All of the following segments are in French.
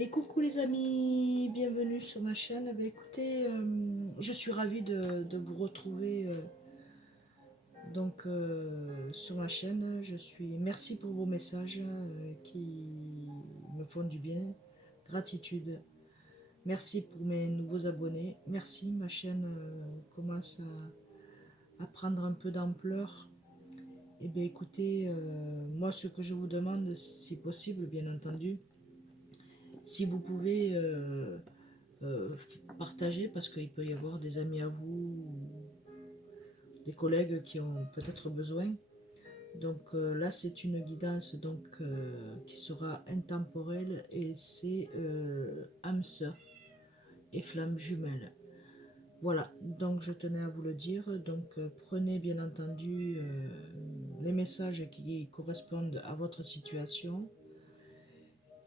Et coucou les amis, bienvenue sur ma chaîne. Écoutez, je suis ravie de vous retrouver sur ma chaîne. Merci pour vos messages qui me font du bien. Gratitude. Merci pour mes nouveaux abonnés. Merci, ma chaîne commence à prendre un peu d'ampleur. Et bien écoutez, moi ce que je vous demande, si possible, bien entendu, si vous pouvez euh, partager, parce qu'il peut y avoir des amis à vous, des collègues qui ont peut-être besoin. Donc là, c'est une guidance qui sera intemporelle et c'est âme sœur et flamme jumelle. Voilà, donc je tenais à vous le dire. Donc prenez bien entendu les messages qui correspondent à votre situation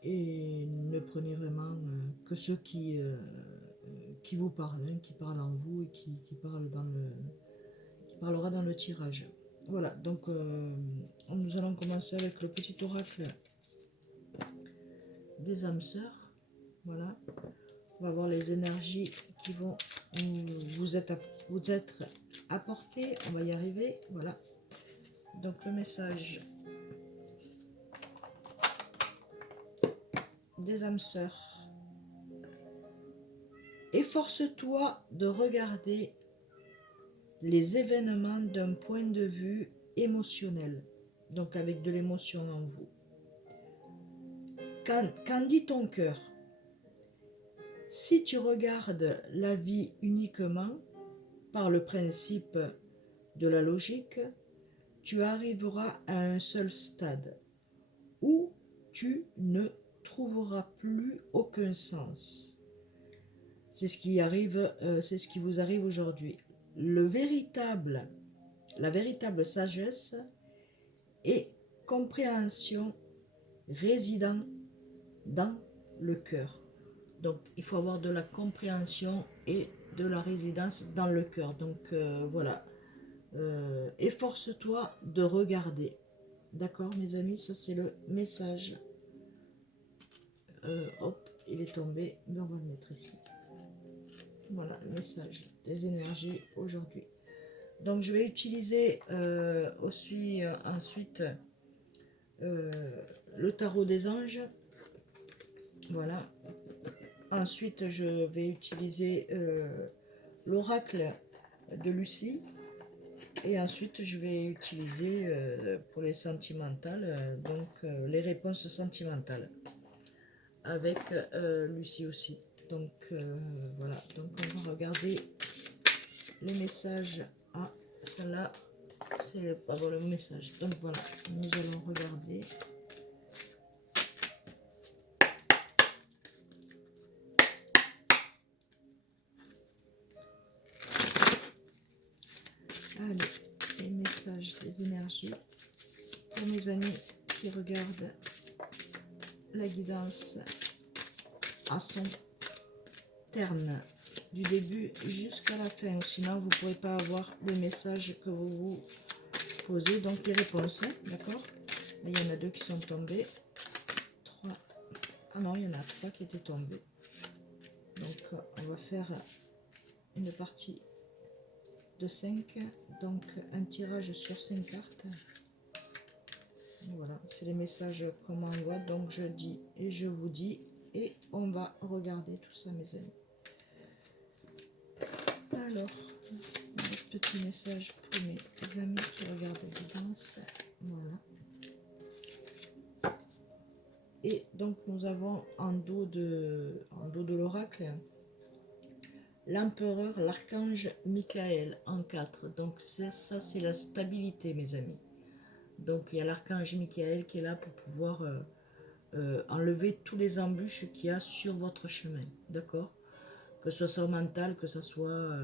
et ne prenez vraiment que ceux qui vous parlent, hein, qui parlent en vous et qui parlent qui parlera dans le tirage. Voilà, donc nous allons commencer avec le petit oracle des âmes sœurs. Voilà, on va voir les énergies qui vont vous être apportées. On va y arriver. Voilà, donc le message des âmes sœurs. Efforce-toi de regarder les événements d'un point de vue émotionnel, donc avec de l'émotion en vous. Qu'en dit ton cœur? Si tu regardes la vie uniquement par le principe de la logique, tu arriveras à un seul stade où tu ne trouveras plus aucun sens. C'est ce qui arrive, c'est ce qui vous arrive aujourd'hui. La véritable sagesse et compréhension résidant dans le cœur. Donc il faut avoir de la compréhension et de la résidence dans le cœur. Donc voilà, efforce-toi de regarder. D'accord mes amis, ça c'est le message. Hop, il est tombé, mais on va le mettre ici. Voilà le message des énergies aujourd'hui. Donc je vais utiliser ensuite le tarot des anges. Voilà. Ensuite je vais utiliser l'oracle de Lucie. Et ensuite je vais utiliser pour les sentimentales, les réponses sentimentales. Avec Lucie aussi. Donc voilà, donc on va regarder les messages. Ah, celle-là, c'est pas le message. Donc voilà, nous allons regarder. Allez, les messages des énergies pour mes amis qui regardent la guidance à son terme, du début jusqu'à la fin. Sinon, vous ne pourrez pas avoir les messages que vous vous posez, donc les réponses, hein, d'accord? Il y en a 2 qui sont tombés. 3. Ah non, il y en a 3 qui étaient tombés. Donc, on va faire une partie de 5. Donc, un tirage sur 5 cartes. Voilà, c'est les messages qu'on m'envoie. Donc, je dis et je vous dis. Et on va regarder tout ça, mes amis. Alors, un petit message pour mes amis qui regardent la guidance. Voilà. Et donc, nous avons en dos de l'oracle l'empereur, l'archange Michael en 4. Donc, ça, c'est la stabilité, mes amis. Donc, il y a l'archange Michael qui est là pour pouvoir enlever tous les embûches qu'il y a sur votre chemin. D'accord? Que ce soit mental, que ce soit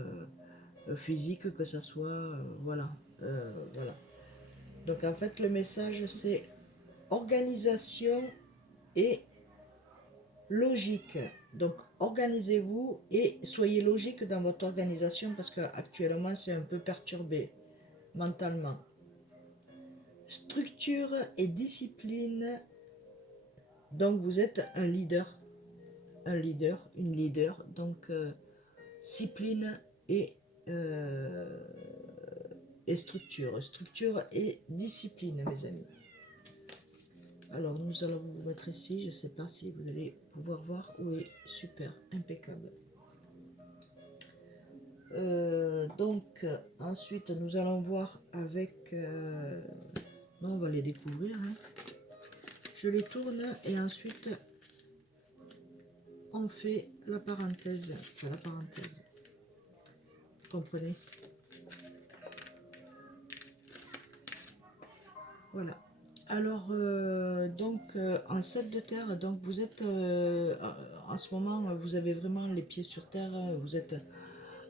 physique, que ce soit... voilà. Voilà. Donc, en fait, le message, c'est organisation et logique. Donc, organisez-vous et soyez logique dans votre organisation parce qu'actuellement, c'est un peu perturbé mentalement. Structure et discipline. Donc, vous êtes un leader. un leader, une leader, donc discipline euh, et structure. Structure et discipline, mes amis. Alors, nous allons vous mettre ici. Je ne sais pas si vous allez pouvoir voir. Oui, super, impeccable. Donc, ensuite, nous allons voir avec... non, on va les découvrir. Hein. Je les tourne et ensuite, on fait la parenthèse. Enfin, la parenthèse. Vous comprenez? Voilà. Alors, donc, en 7 de terre, donc vous êtes, en ce moment, vous avez vraiment les pieds sur terre, vous êtes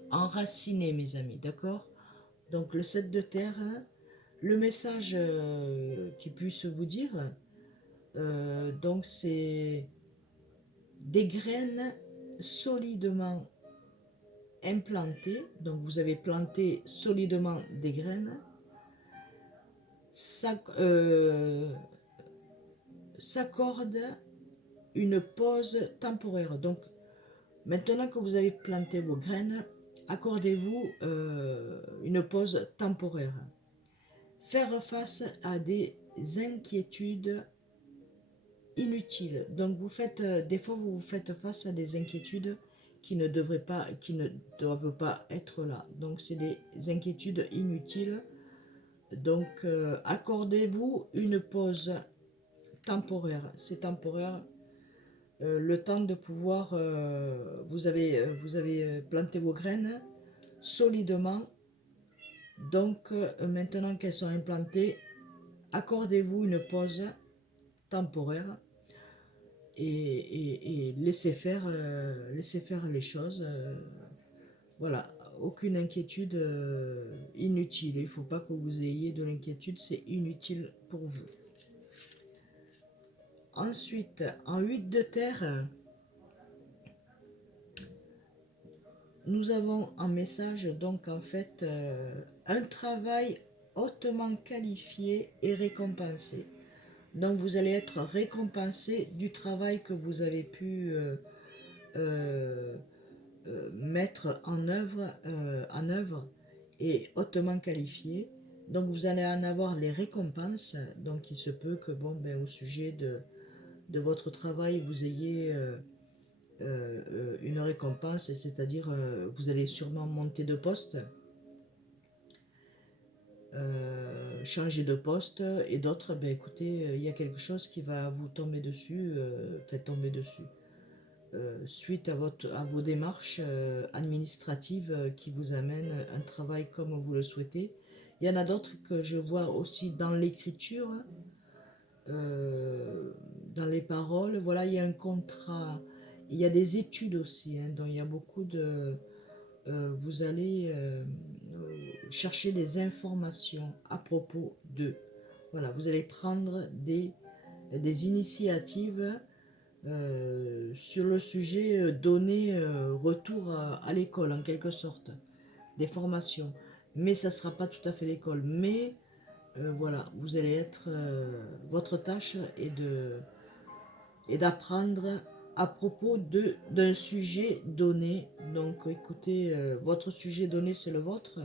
enraciné, mes amis, d'accord? Donc, le 7 de terre, le message qui puisse vous dire, donc c'est des graines solidement implantées, donc vous avez planté solidement des graines, s'accorde une pause temporaire. Donc, maintenant que vous avez planté vos graines, accordez-vous une pause temporaire. Faire face à des inquiétudes inutiles. Donc, vous faites, des fois, vous faites face à des inquiétudes qui ne doivent pas être là. Donc, c'est des inquiétudes inutiles. Donc, accordez-vous une pause temporaire. C'est temporaire. Le temps de pouvoir, vous avez planté vos graines solidement, donc maintenant qu'elles sont implantées, accordez-vous une pause temporaire et laissez faire les choses. Voilà, aucune inquiétude inutile. Il ne faut pas que vous ayez de l'inquiétude, c'est inutile pour vous. Ensuite, en 8 de terre, nous avons un message, donc en fait, un travail hautement qualifié et récompensé. Donc vous allez être récompensé du travail que vous avez pu euh, mettre en œuvre et hautement qualifié. Donc vous allez en avoir les récompenses. Donc il se peut que bon, ben, au sujet de votre travail, vous ayez une récompense, c'est-à-dire vous allez sûrement monter de poste, changer de poste, et d'autres, ben écoutez, il y a quelque chose qui va vous tomber dessus, fait tomber dessus, suite à vos démarches administratives qui vous amènent un travail comme vous le souhaitez. Il y en a d'autres que je vois aussi dans l'écriture, euh, dans les paroles. Voilà, il y a un contrat, il y a des études aussi, hein, donc il y a beaucoup de... vous allez chercher des informations à propos de... Voilà, vous allez prendre des initiatives sur le sujet, donner retour à l'école en quelque sorte, des formations. Mais ça ne sera pas tout à fait l'école. Mais voilà, vous allez être... votre tâche est d'apprendre à propos d'un sujet donné. Donc écoutez, votre sujet donné, c'est le vôtre.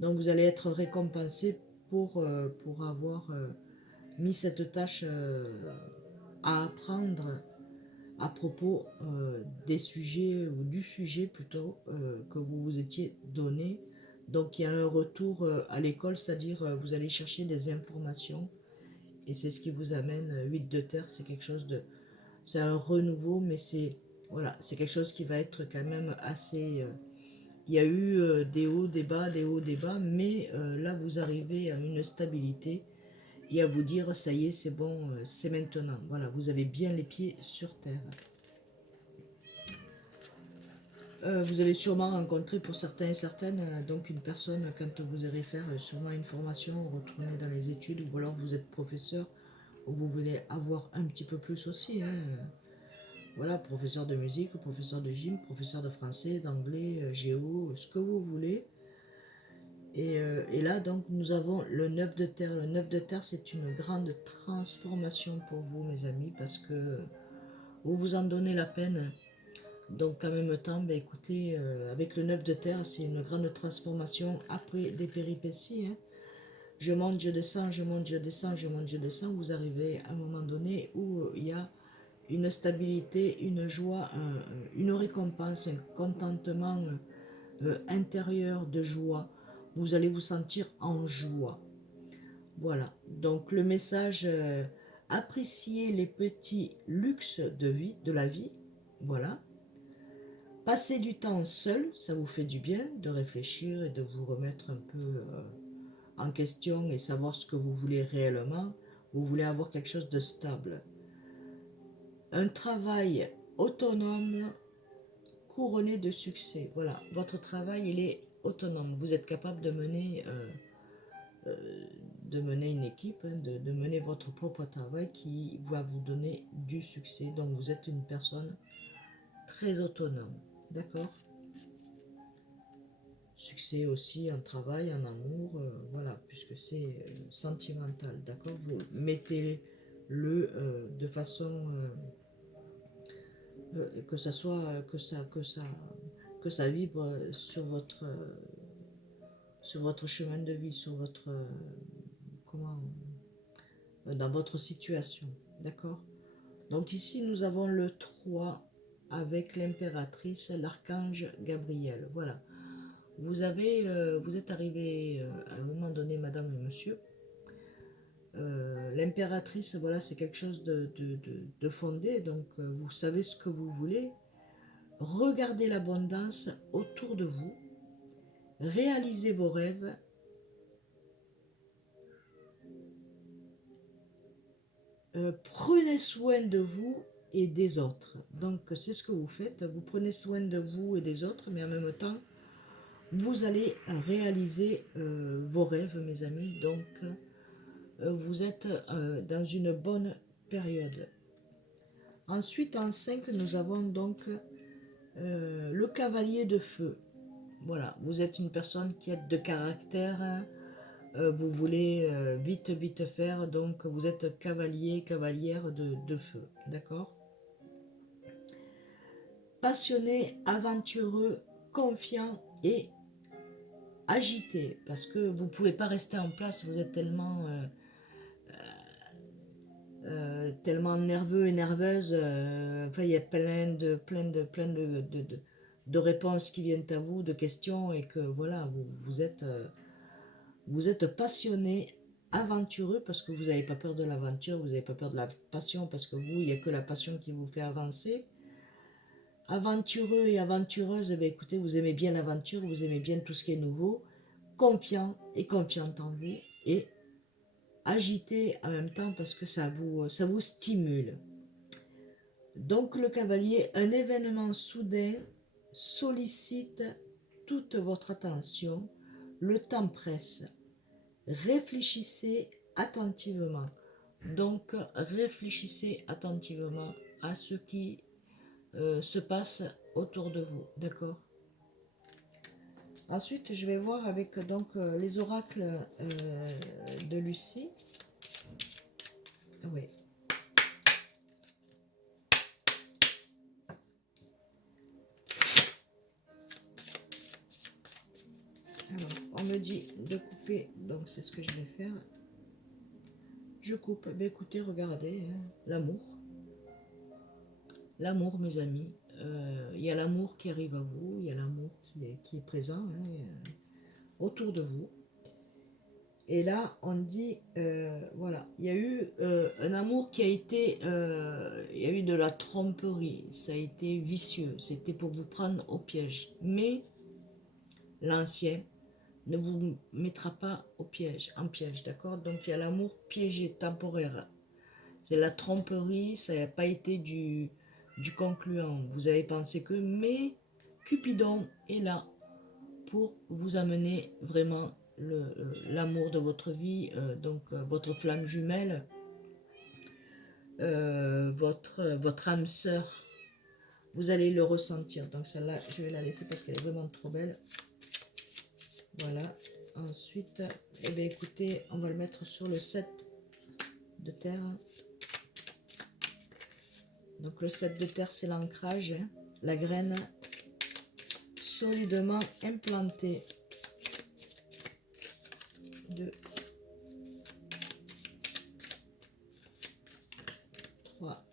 Donc vous allez être récompensé pour avoir mis cette tâche à apprendre à propos des sujets, ou du sujet plutôt, que vous vous étiez donné. Donc il y a un retour à l'école, c'est-à-dire vous allez chercher des informations et c'est ce qui vous amène 8 de terre, c'est quelque chose de... C'est un renouveau, mais c'est voilà, c'est quelque chose qui va être quand même assez... il y a eu des hauts, des bas, des hauts, des bas, mais là vous arrivez à une stabilité et à vous dire ça y est, c'est bon, c'est maintenant. Voilà, vous avez bien les pieds sur terre. Vous allez sûrement rencontrer pour certains et certaines donc une personne quand vous irez faire sûrement une formation, retourner dans les études, ou alors vous êtes professeur, ou vous voulez avoir un petit peu plus aussi. Hein. Voilà, professeur de musique, professeur de gym, professeur de français, d'anglais, géo, ce que vous voulez. Et là, donc, nous avons le 9 de terre. Le 9 de terre, c'est une grande transformation pour vous, mes amis, parce que vous vous en donnez la peine. Donc en même temps, ben, écoutez, avec le 9 de terre, c'est une grande transformation après des péripéties. Hein. Je monte, je descends, je monte, je descends, je monte, je descends. Vous arrivez à un moment donné où il y a une stabilité, une joie, une récompense, un contentement intérieur de joie. Vous allez vous sentir en joie. Voilà. Donc le message, appréciez les petits luxes de vie, de la vie. Voilà. Passez du temps seul, ça vous fait du bien de réfléchir et de vous remettre un peu en question et savoir ce que vous voulez réellement. Vous voulez avoir quelque chose de stable. Un travail autonome couronné de succès. Voilà, votre travail, il est autonome. Vous êtes capable de mener une équipe, hein, de mener votre propre travail qui va vous donner du succès. Donc vous êtes une personne très autonome. D'accord? Succès aussi en travail, en amour, voilà, puisque c'est sentimental. D'accord? Vous mettez-le de façon que ça soit que ça vibre sur votre chemin de vie, sur votre comment dans votre situation, d'accord? Donc ici nous avons le 3 avec l'impératrice, l'archange Gabriel. Voilà. Vous êtes arrivé à un moment donné, madame et monsieur. L'impératrice, voilà, c'est quelque chose de fondé, donc vous savez ce que vous voulez. Regardez l'abondance autour de vous, réalisez vos rêves, prenez soin de vous et des autres. Donc c'est ce que vous faites, vous prenez soin de vous et des autres, mais en même temps, vous allez réaliser vos rêves, mes amis. Donc vous êtes dans une bonne période. Ensuite, en 5, nous avons donc le cavalier de feu. Voilà, vous êtes une personne qui est de caractère, hein, vous voulez vite, vite faire, donc vous êtes cavalier, cavalière de feu, d'accord? Passionné, aventureux, confiant et agité, parce que vous ne pouvez pas rester en place, vous êtes tellement nerveux et nerveuse, enfin il y a plein de réponses qui viennent à vous, de questions, et que voilà, vous êtes passionné, aventureux, parce que vous n'avez pas peur de l'aventure, vous n'avez pas peur de la passion, parce que vous, il n'y a que la passion qui vous fait avancer. Aventureux et aventureuse, eh bien, écoutez, vous aimez bien l'aventure, vous aimez bien tout ce qui est nouveau, confiant et confiante en vous, et agité en même temps parce que ça vous stimule. Donc le cavalier, un événement soudain sollicite toute votre attention, le temps presse. Réfléchissez attentivement. Donc réfléchissez attentivement à ce qui se passe autour de vous, d'accord? Ensuite, je vais voir avec donc les oracles de Lucie. Oui. Alors, on me dit de couper, donc c'est ce que je vais faire. Je coupe. Ben écoutez, regardez, hein, l'amour. L'amour, mes amis. Il y a l'amour qui arrive à vous, il y a l'amour qui est présent hein, autour de vous. Et là, on dit, voilà, il y a eu un amour qui a été, il y a eu de la tromperie, ça a été vicieux, c'était pour vous prendre au piège. Mais l'ancien ne vous mettra pas au piège, en piège, d'accord? Donc il y a l'amour piégé, temporaire. C'est la tromperie, ça n'a pas été du concluant. Vous avez pensé que, mais Cupidon est là pour vous amener vraiment l'amour de votre vie, donc votre flamme jumelle, votre âme sœur, vous allez le ressentir. Donc celle-là, je vais la laisser parce qu'elle est vraiment trop belle. Voilà. Ensuite, eh bien, écoutez, on va le mettre sur le 7 de terre. Donc le 7 de terre, c'est l'ancrage, hein, la graine solidement implantée. 2, 3,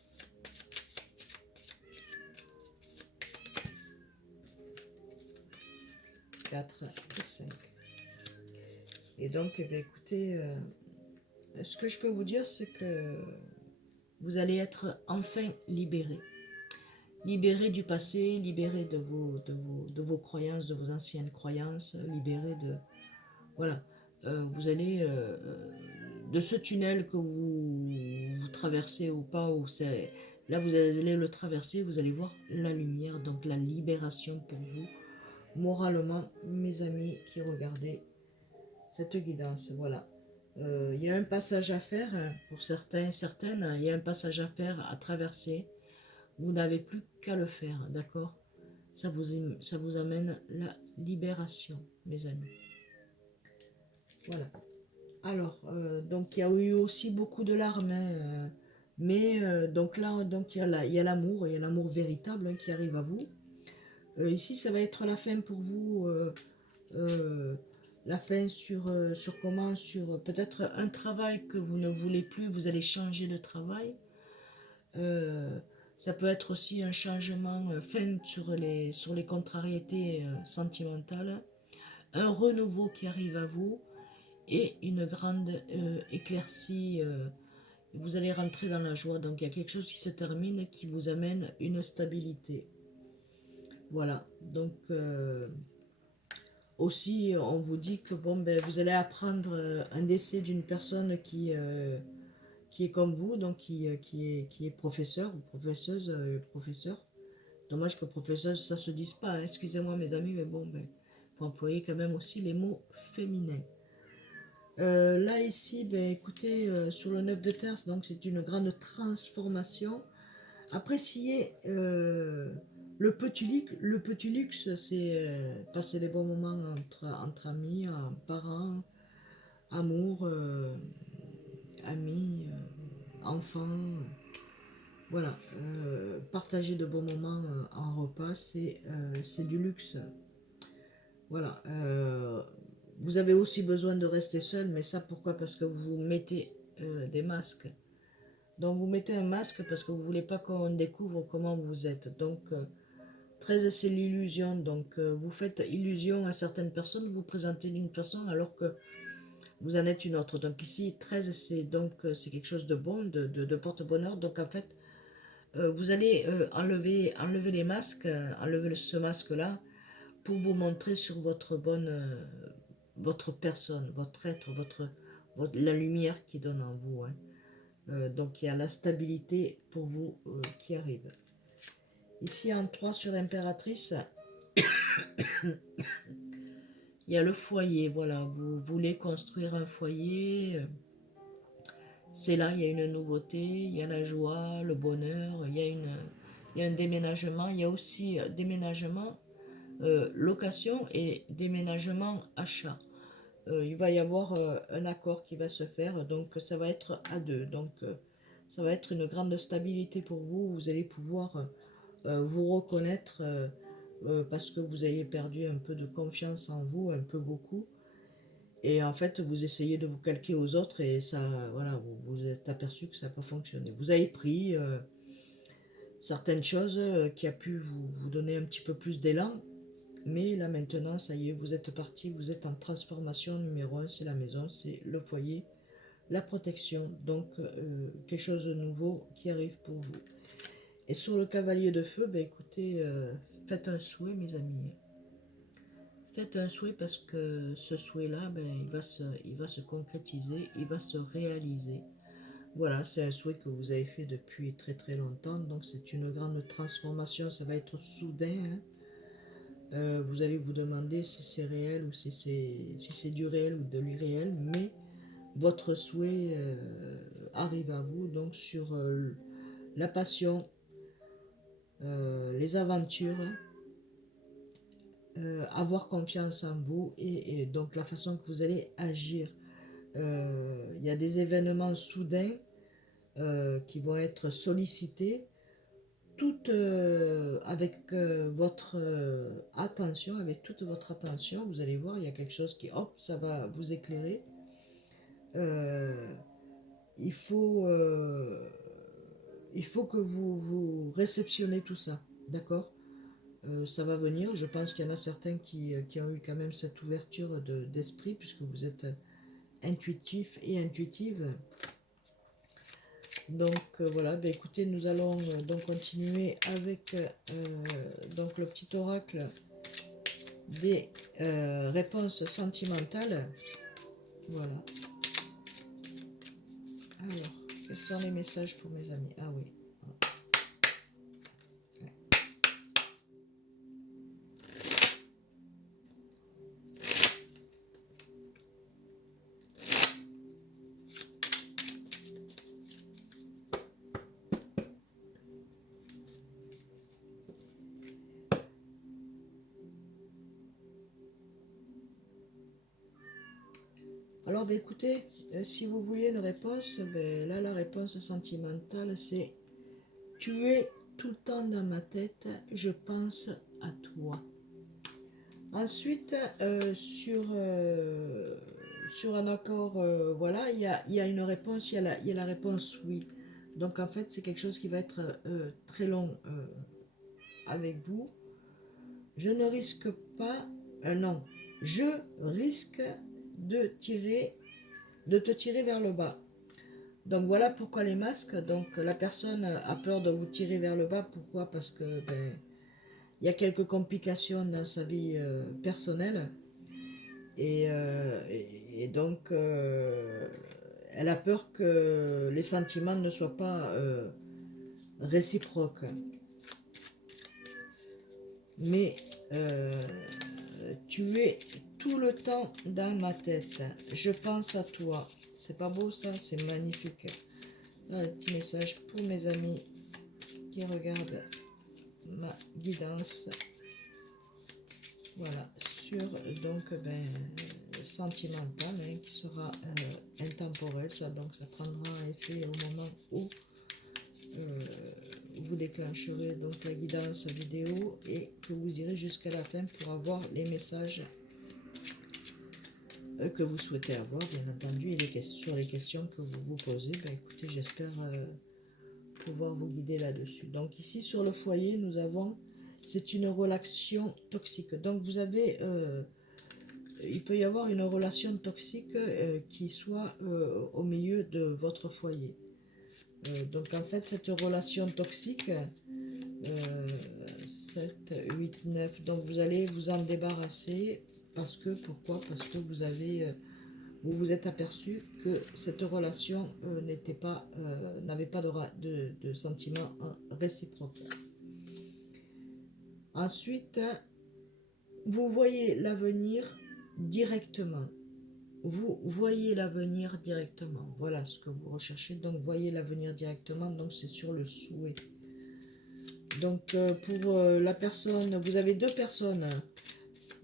4 et 5. Et donc, eh bien, écoutez, ce que je peux vous dire, c'est que vous allez être enfin libéré. Libéré du passé, libéré de vos croyances, de vos anciennes croyances, libéré de... Voilà. Vous allez... de ce tunnel que vous traversez ou pas, ou c'est... Là, vous allez le traverser, vous allez voir la lumière, donc la libération pour vous, moralement, mes amis qui regardez cette guidance. Voilà. Il y a un passage à faire, pour certains, certaines, il y a un passage à faire, à traverser. Vous n'avez plus qu'à le faire, d'accord? Ça vous amène la libération, mes amis. Voilà. Alors, donc il y a eu aussi beaucoup de larmes, hein, mais donc là, donc il y a l'amour, il y a l'amour véritable, hein, qui arrive à vous. Ici, ça va être la fin pour vous, euh, la fin sur comment, sur peut-être un travail que vous ne voulez plus, vous allez changer de travail. Euh, Ça peut être aussi un changement, fin sur les contrariétés sentimentales, un renouveau qui arrive à vous et une grande éclaircie. Vous allez rentrer dans la joie. Donc il y a quelque chose qui se termine qui vous amène une stabilité. Voilà. Donc aussi, on vous dit que bon, ben, vous allez apprendre un décès d'une personne qui est comme vous, donc qui est professeur ou professeuse, professeur. Dommage que professeuse, ça se dise pas, hein. Excusez-moi mes amis, mais bon, ben, faut employer quand même aussi les mots féminins. Là ici, ben, écoutez, sur le 9 de terre, donc c'est une grande transformation. Appréciez le petit luxe, c'est passer des bons moments entre amis, parents, amour, amis, enfants. Voilà, partager de bons moments en repas, c'est du luxe. Voilà, vous avez aussi besoin de rester seul, mais ça pourquoi? Parce que vous mettez des masques. Donc vous mettez un masque parce que vous ne voulez pas qu'on découvre comment vous êtes. Donc 13 c'est l'illusion. Donc vous faites illusion à certaines personnes, vous présentez d'une façon alors que vous en êtes une autre. Donc ici 13 c'est donc c'est quelque chose de bon, de porte-bonheur. Donc en fait vous allez enlever les masques, enlever ce masque-là pour vous montrer sur votre bonne, votre personne, votre être, la lumière qui donne en vous, hein. Donc il y a la stabilité pour vous qui arrive. Ici en 3 sur l'impératrice, il y a le foyer, voilà, vous voulez construire un foyer, c'est là, il y a une nouveauté, il y a la joie, le bonheur, il y a un déménagement, il y a aussi déménagement, location et déménagement achat. Il va y avoir un accord qui va se faire, donc ça va être à deux, donc ça va être une grande stabilité pour vous, vous allez pouvoir vous reconnaître parce que vous avez perdu un peu de confiance en vous, un peu beaucoup, et en fait vous essayez de vous calquer aux autres et ça, voilà, vous êtes aperçu que ça n'a pas fonctionné. Vous avez pris certaines choses qui a pu vous donner un petit peu plus d'élan, mais là maintenant, ça y est, vous êtes parti, vous êtes en transformation numéro un, c'est la maison, c'est le foyer, la protection, donc quelque chose de nouveau qui arrive pour vous. Et sur le cavalier de feu, ben écoutez, faites un souhait mes amis. Faites un souhait parce que ce souhait-là, ben, il va se concrétiser, il va se réaliser. Voilà, c'est un souhait que vous avez fait depuis très très longtemps, donc c'est une grande transformation, ça va être soudain, hein. Vous allez vous demander si c'est réel ou si c'est du réel ou de l'irréel, mais votre souhait arrive à vous, donc sur la passion, les aventures, avoir confiance en vous et donc la façon que vous allez agir. Il y a des événements soudains qui vont être sollicités avec votre attention, avec toute votre attention, vous allez voir, il y a quelque chose qui, hop, ça va vous éclairer. Euh, il faut, euh, il faut que vous réceptionnez tout ça, d'accord? Ça va venir, je pense qu'il y en a certains qui ont eu quand même cette ouverture d'esprit, puisque vous êtes intuitif et intuitive. Donc voilà, ben écoutez, nous allons donc continuer avec donc le petit oracle des réponses sentimentales. Voilà. Alors, quels sont les messages pour mes amis? Ah oui. Alors, ben écoutez, si vous vouliez une réponse, ben là, la réponse sentimentale, c'est: tu es tout le temps dans ma tête, je pense à toi. Ensuite, sur un accord, voilà, il y a une réponse, il y a la réponse oui. Donc en fait, c'est quelque chose qui va être très long avec vous. Je ne risque pas, non, je risque de de te tirer vers le bas. Donc voilà pourquoi les masques. Donc la personne a peur de vous tirer vers le bas. Pourquoi? Parce que ben, il y a quelques complications dans sa vie personnelle. Et donc, elle a peur que les sentiments ne soient pas réciproques. Mais tu es tout le temps dans ma tête. Je pense à toi. C'est pas beau ça? C'est magnifique. Un petit message pour mes amis qui regardent ma guidance. Voilà, sur donc ben, sentimental qui sera intemporel, ça, donc ça prendra effet au moment où vous déclencherez donc la guidance vidéo et que vous irez jusqu'à la fin pour avoir les messages que vous souhaitez avoir, bien entendu, et sur les questions que vous vous posez. Ben, écoutez, j'espère pouvoir vous guider là-dessus. Donc ici sur le foyer, nous avons, c'est une relation toxique. Donc vous avez il peut y avoir une relation toxique qui soit au milieu de votre foyer. Donc en fait, cette relation toxique, 7, 8, 9, donc vous allez vous en débarrasser parce que, pourquoi? Parce que vous vous êtes aperçu que cette relation n'avait pas de sentiment réciproque. Ensuite, vous voyez l'avenir directement. Vous voyez l'avenir directement. Voilà ce que vous recherchez. Donc, voyez l'avenir directement. Donc, c'est sur le souhait. Donc, pour la personne, vous avez deux personnes,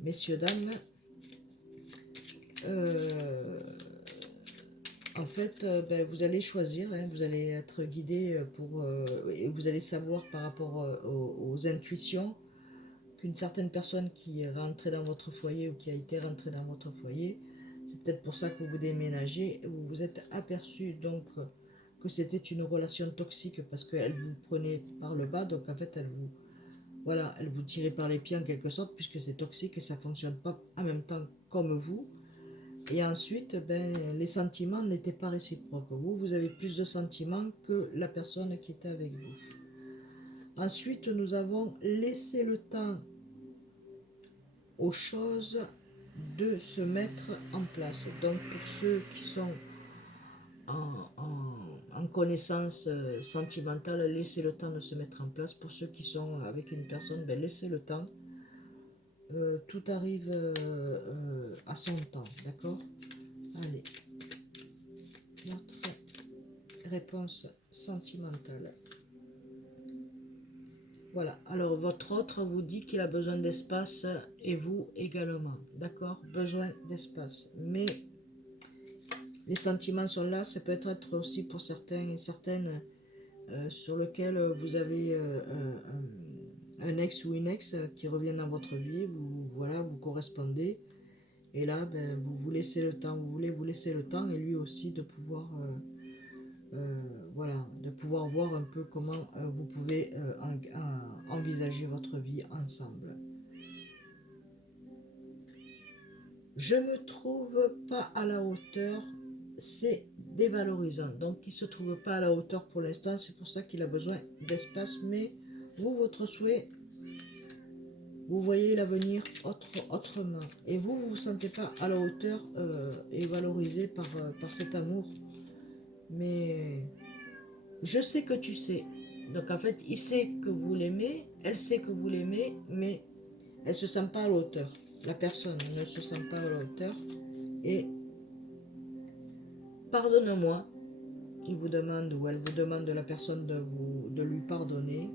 messieurs, dames. En fait, ben, vous allez choisir. Hein, vous allez être guidé et vous allez savoir par rapport aux intuitions qu'une certaine personne qui est rentrée dans votre foyer ou qui a été rentrée dans votre foyer, c'est peut-être pour ça que vous déménagez, vous vous êtes aperçu donc que c'était une relation toxique parce qu'elle vous prenait par le bas, donc en fait voilà, elle vous tirait par les pieds en quelque sorte puisque c'est toxique et ça ne fonctionne pas en même temps comme vous. Et ensuite, ben, les sentiments n'étaient pas réciproques. Vous avez plus de sentiments que la personne qui était avec vous. Ensuite, nous avons laissé le temps aux choses de se mettre en place. Donc pour ceux qui sont en connaissance sentimentale, laissez le temps de se mettre en place. Pour ceux qui sont avec une personne, ben, laissez le temps. Tout arrive à son temps, d'accord? Allez, notre réponse sentimentale. Voilà, alors votre autre vous dit qu'il a besoin d'espace et vous également, d'accord? Besoin d'espace. Mais les sentiments sont là, ça peut être aussi pour certains et certaines sur lequel vous avez un ex ou une ex qui revient dans votre vie, voilà, vous correspondez, et là, ben, vous vous laissez le temps, vous voulez vous laisser le temps, et lui aussi de pouvoir, voilà, de pouvoir voir un peu comment vous pouvez envisager votre vie ensemble. Je me trouve pas à la hauteur, c'est dévalorisant. Donc il se trouve pas à la hauteur pour l'instant, c'est pour ça qu'il a besoin d'espace. Mais vous, votre souhait, vous voyez l'avenir autrement. Et vous vous sentez pas à la hauteur et valorisé par cet amour. Mais je sais que tu sais. Donc en fait, il sait que vous l'aimez, elle sait que vous l'aimez, mais elle se sent pas à la hauteur. La personne ne se sent pas à la hauteur. Et pardonne-moi, il vous demande ou elle vous demande de la personne de lui pardonner.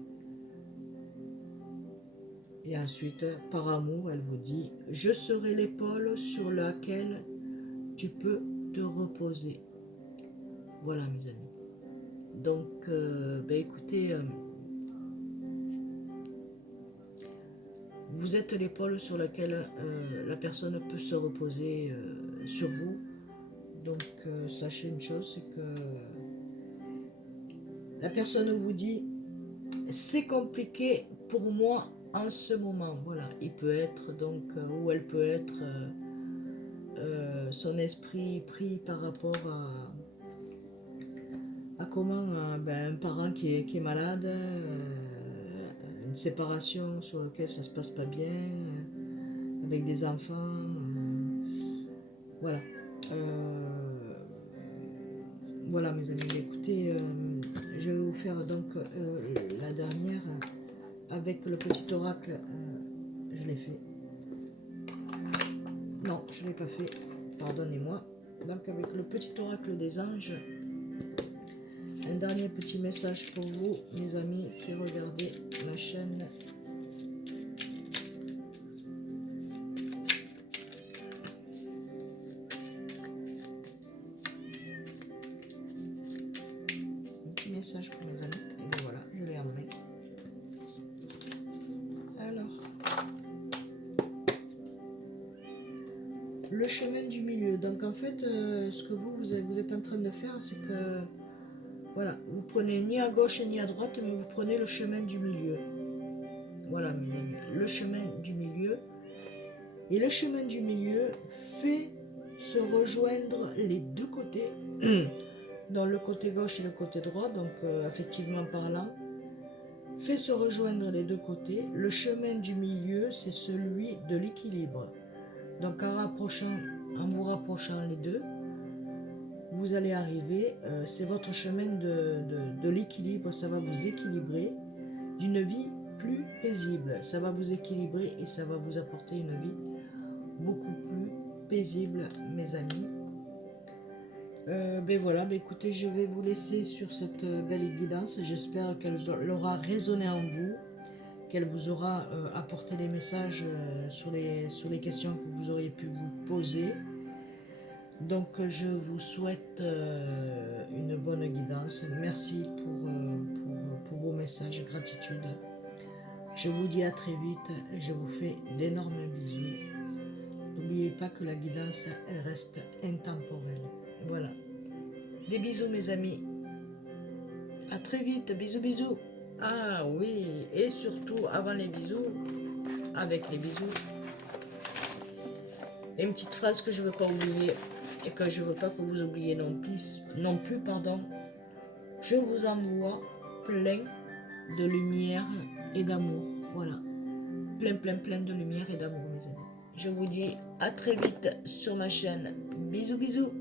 Et ensuite, par amour, elle vous dit, je serai l'épaule sur laquelle tu peux te reposer. Voilà mes amis. Donc, ben écoutez, vous êtes l'épaule sur laquelle la personne peut se reposer sur vous. Donc, sachez une chose, c'est que la personne vous dit, c'est compliqué pour moi en ce moment. Voilà, il peut être donc, ou elle peut être son esprit pris par rapport à comment ben, un parent qui est malade, une séparation sur laquelle ça se passe pas bien, avec des enfants, voilà. Voilà mes amis, écoutez, je vais vous faire donc la dernière avec le petit oracle, je l'ai fait. Non, je ne l'ai pas fait, pardonnez-moi. Donc avec le petit oracle des anges, un dernier petit message pour vous, mes amis qui regardez ma chaîne. Un petit message pour mes amis, et bien voilà, je l'ai emmené. Alors, le chemin du milieu. Donc en fait, ce que vous êtes en train de faire, c'est que voilà, vous prenez ni à gauche ni à droite, mais vous prenez le chemin du milieu. Voilà, mes amis, le chemin du milieu. Et le chemin du milieu fait se rejoindre les deux côtés, dans le côté gauche et le côté droit, donc effectivement parlant, fait se rejoindre les deux côtés. Le chemin du milieu, c'est celui de l'équilibre. Donc en vous rapprochant les deux, vous allez arriver, c'est votre chemin de l'équilibre, ça va vous équilibrer d'une vie plus paisible. Ça va vous équilibrer et ça va vous apporter une vie beaucoup plus paisible, mes amis. Ben voilà, ben écoutez, je vais vous laisser sur cette belle guidance. J'espère qu'elle aura résonné en vous, qu'elle vous aura apporté des messages sur les questions que vous auriez pu vous poser. Donc je vous souhaite une bonne guidance. Merci pour vos messages, gratitude. Je vous dis à très vite et je vous fais d'énormes bisous. N'oubliez pas que la guidance, elle reste intemporelle. Voilà. Des bisous mes amis. À très vite. Bisous bisous. Ah oui. Et surtout, avant les bisous, avec les bisous, une petite phrase que je ne veux pas oublier et que je ne veux pas que vous oubliez non plus, pardon. Je vous envoie plein de lumière et d'amour. Voilà. Plein de lumière et d'amour mes amis. Je vous dis à très vite sur ma chaîne. Bisous bisous.